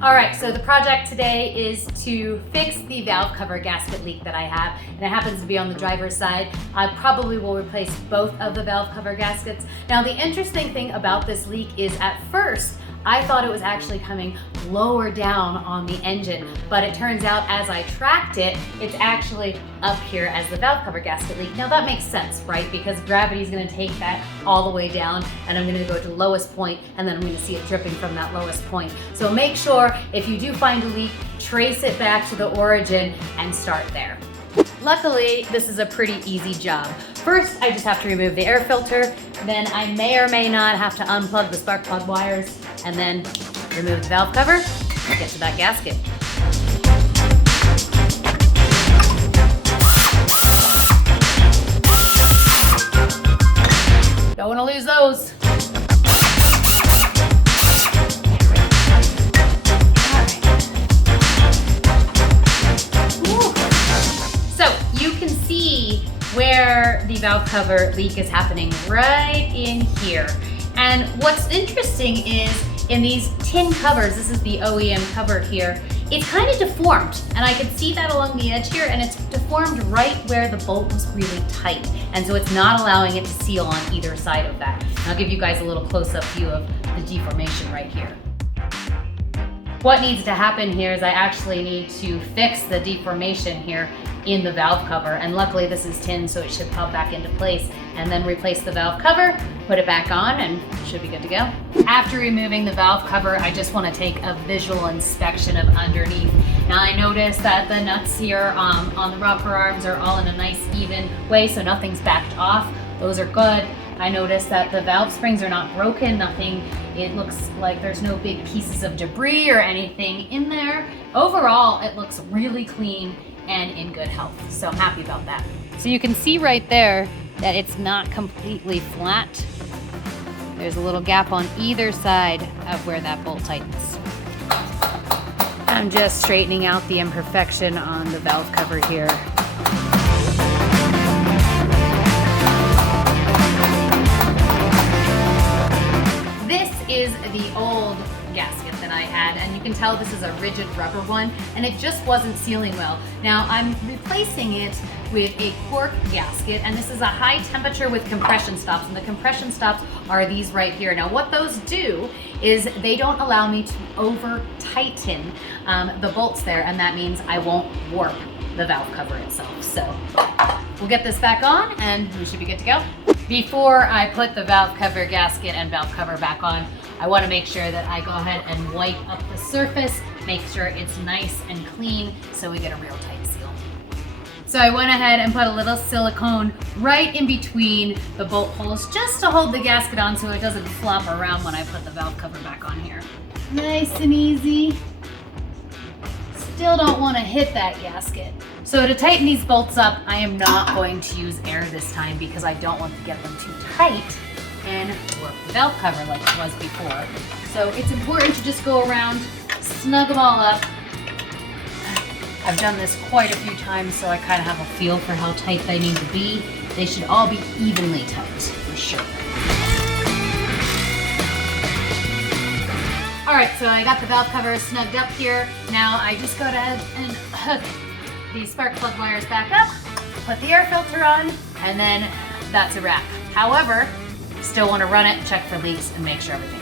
All right, so the project today is to fix the valve cover gasket leak that I have, and it happens to be on the driver's side. I probably will replace both of the valve cover gaskets. Now, the interesting thing about this leak is at first, I thought it was actually coming lower down on the engine, but it turns out as I tracked it, it's actually up here as the valve cover gasket leak. Now that makes sense, right? Because gravity is gonna take that all the way down, and I'm gonna go to lowest point, and then I'm gonna see it dripping from that lowest point. So make sure if you do find a leak, trace it back to the origin and start there. Luckily, this is a pretty easy job. First, I just have to remove the air filter. Then I may or may not have to unplug the spark plug wires and then remove the valve cover and get to that gasket. Don't want to lose those. Where the valve cover leak is happening right in here. And what's interesting is in these tin covers, this is the OEM cover here, it's kind of deformed. And I can see that along the edge here, and it's deformed right where the bolt was really tight. And so it's not allowing it to seal on either side of that. And I'll give you guys a little close-up view of the deformation right here. What needs to happen here is I actually need to fix the deformation here in the valve cover, and luckily this is tin, so it should pop back into place, and then replace the valve cover, put it back on, and it should be good to go. After removing the valve cover, I just want to take a visual inspection of underneath. Now I noticed that the nuts here on the rocker arms are all in a nice even way, so nothing's backed off. Those are good. I noticed that the valve springs are not broken, nothing. It looks like there's no big pieces of debris or anything in there. Overall, it looks really clean and in good health, so I'm happy about that. So you can see right there that it's not completely flat. There's a little gap on either side of where that bolt tightens. I'm just straightening out the imperfection on the valve cover here. This is the old gasket that I had, and you can tell this is a rigid rubber one, and it just wasn't sealing well. Now I'm replacing it with a cork gasket, and this is a high temperature with compression stops, and the compression stops are these right here. Now what those do is they don't allow me to over tighten the bolts there, and that means I won't warp the valve cover itself. So we'll get this back on and we should be good to go. Before I put the valve cover gasket and valve cover back on, I want to make sure that I go ahead and wipe up the surface, make sure it's nice and clean so we get a real tight seal. So I went ahead and put a little silicone right in between the bolt holes just to hold the gasket on so it doesn't flop around when I put the valve cover back on here. Nice and easy. Still don't want to hit that gasket. So to tighten these bolts up, I am not going to use air this time because I don't want to get them too tight and warp the valve cover like it was before. So it's important to just go around, snug them all up. I've done this quite a few times, so I kind of have a feel for how tight they need to be. They should all be evenly tight, for sure. All right, so I got the valve cover snugged up here. Now I just go ahead and hook these spark plug wires back up, put the air filter on, and then that's a wrap. However, still want to run it, check for leaks, and make sure everything